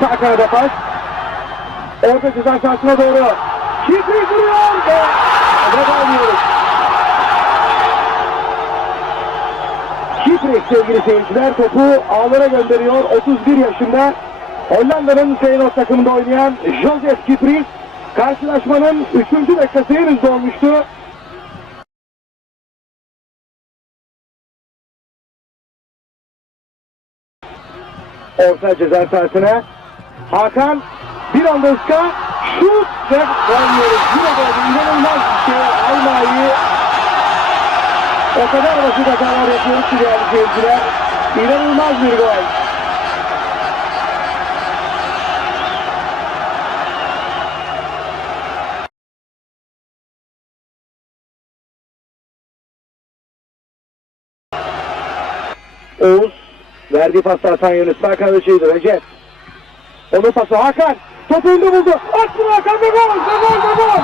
Sağ kanada pas. Orta ceza sahasına doğru. Kipri vuruyor ve veda ediyoruz. Kipri sevgili seyirciler topu ağlara gönderiyor. 31 yaşında Hollanda'nın Feyenoord takımında oynayan Joseph Kipri karşılaşmanın 3. dakikası henüz dolmuştu. Orta ceza sahasına Hakan bir anda ıska şut ve. Yine böyle inanılmaz bir şey. Almayı o kadar basit hatalar yapıyoruz ki değerli seyirciler. İnanılmaz bir gol. Oğuz verdiği pasta Hasan Yunus kanadıydı Recep. Onun pası Hakan. Topu önde buldu. Attı Hakan ve gol. Ve gol ve gol.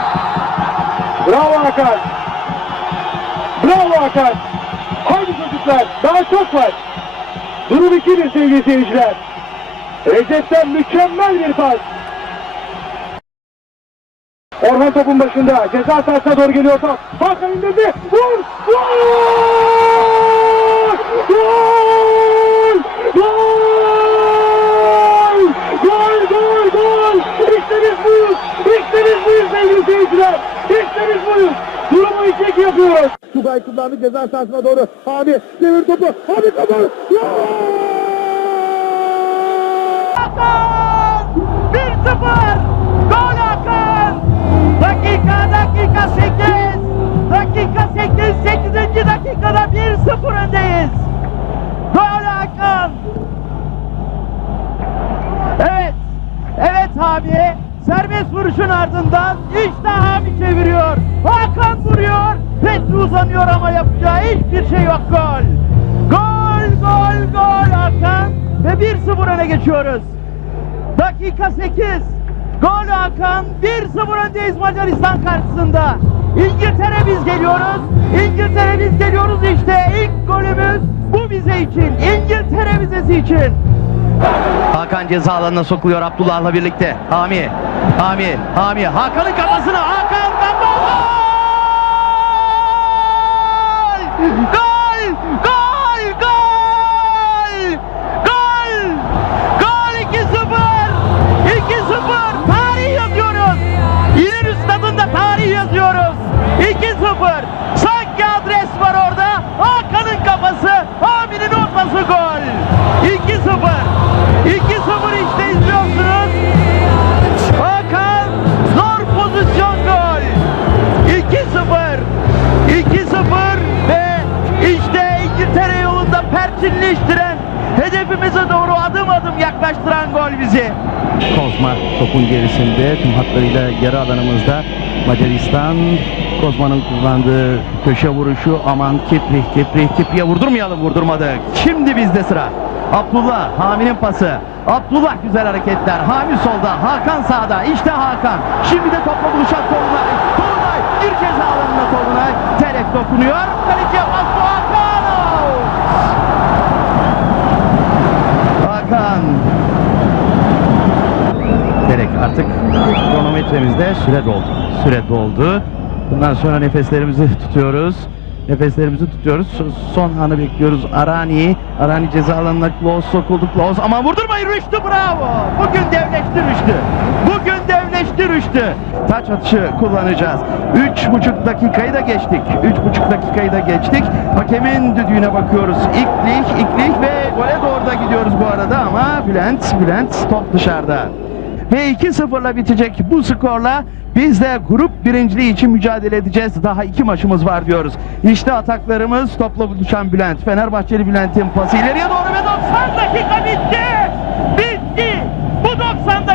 Bravo Hakan. Bravo Hakan. Haydi çocuklar. Daha çok var. Durum 2-1 sevgili seyirciler. Recep'ten mükemmel bir pas. Orhan topun başında. Ceza sahasına doğru geliyor top. Hakan indirdi. Vur! Gol! Gol! Gol! Gol! Gol! Gol! İşte biz buyuz! İşte biz buyuz sevgili seyirciler! İşte biz buyuz! Durumu 2-2 yapıyoruz. Tugay kullandı ceza sahasına doğru. Abi devir topu. Abi kapat. Hakan! 1-0! Gol Hakan! Dakika dakika 8! Dakika 8, 8. dakikada 1-0 öndeyiz. Gol Hakan! Evet, evet Hami. Serbest vuruşun ardından işte Hami çeviriyor. Hakan vuruyor. Petri uzanıyor ama yapacağı hiçbir şey yok gol. Gol, gol, gol Hakan. Ve 1-0 öne geçiyoruz. Dakika 8. Gol Hakan. 1-0 öndeyiz Macaristan karşısında. İngiltere biz geliyoruz. İngiltere biz geliyoruz işte. İlk golümüz bu bize için. İngiltere vizesi için. Hakan ceza alanına sokuluyor Abdullah'la birlikte. Hami, Hami, Hami. Hakan'ın kafasına. Hakan Gol! Gol! Gol! Gol! Gol! Gol 2-0! 2-0! Tarih yazıyoruz. İleri stadında tarih yazıyoruz. 2-0. Sanki adres var orada. Hakan'ın kafası, Hami'nin ortası gol. 2-0. 2-0 yolunda perçinleştiren hedefimize doğru adım adım yaklaştıran gol bizi. Kozma topun gerisinde tüm hatlarıyla yarı alanımızda Macaristan Kozma'nın kullandığı köşe vuruşu aman Kiprih Kiprih Kiprih'e vurdurmayalım vurdurmadık. Şimdi bizde sıra. Abdullah Hami'nin pası. Abdullah güzel hareketler. Hami solda, Hakan sağda. İşte Hakan. Şimdi de topla buluşan Tolunay. Tolunay bir ceza alanına Tolunay. Terek dokunuyor. Kaleciye bastı Hakan. Out! Hakan. Terek artık kronometremizde süre doldu. Süre doldu. Bundan sonra nefeslerimizi tutuyoruz. Nefeslerimizi tutuyoruz. So- Son anı bekliyoruz. Arani. Arani ceza alanına Klaus sokuldu. Klaus ama vurdurmayın Rüştü bravo. Bugün devleşti Rüştü. Bugün devleşti Rüştü. Taç atışı kullanacağız. Üç buçuk dakikayı da geçtik. Üç buçuk dakikayı da geçtik. Hakemin düdüğüne bakıyoruz. İklik, iklik ve gole doğru da gidiyoruz bu arada ama Bülent, Bülent top dışarıda. Ve 2-0'la bitecek bu skorla biz de grup birinciliği için mücadele edeceğiz. Daha iki maçımız var diyoruz. İşte ataklarımız topla buluşan Bülent. Fenerbahçeli Bülent'in pası ileriye doğru ve 90 dakika bitti. Bitti. Bu 90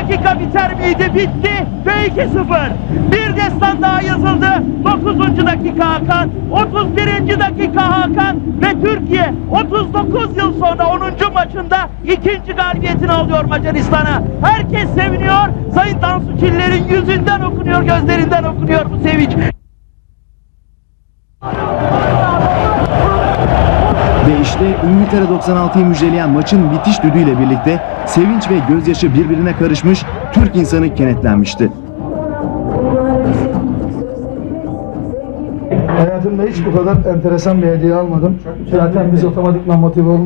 biter miydi? Bitti. Ve 2-0. Bir destan daha yazıldı. 9. dakika Hakan. 31. dakika Hakan. Ve Türkiye 39 yıl sonra 10. maçında ikinci galibiyetini alıyor Macaristan'a. Herkes seviniyor. Sayın Tansu Çiller'in yüzünden okunuyor, gözlerinden okunuyor bu sevinç. İşte İngiltere 96'yı müjdeleyen maçın bitiş düdüğüyle birlikte sevinç ve gözyaşı birbirine karışmış Türk insanı kenetlenmişti. Hayatımda hiç bu kadar enteresan bir hediye almadım. Zaten biz otomatikman motive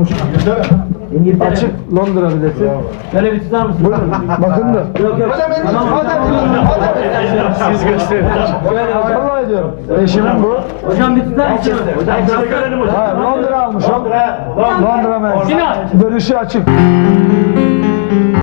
Açık Londra bileti. Şöyle bir tutar mısın? Buyurun, bakın da. Yok yok. Siz gösterin. Vallahi diyorum. Eşimin bu. Hocam bir tutar mısın? Hocam biraz görelim hocam. Ha, Londra almış. Londra. Londra mensubu. Dönüşü açık.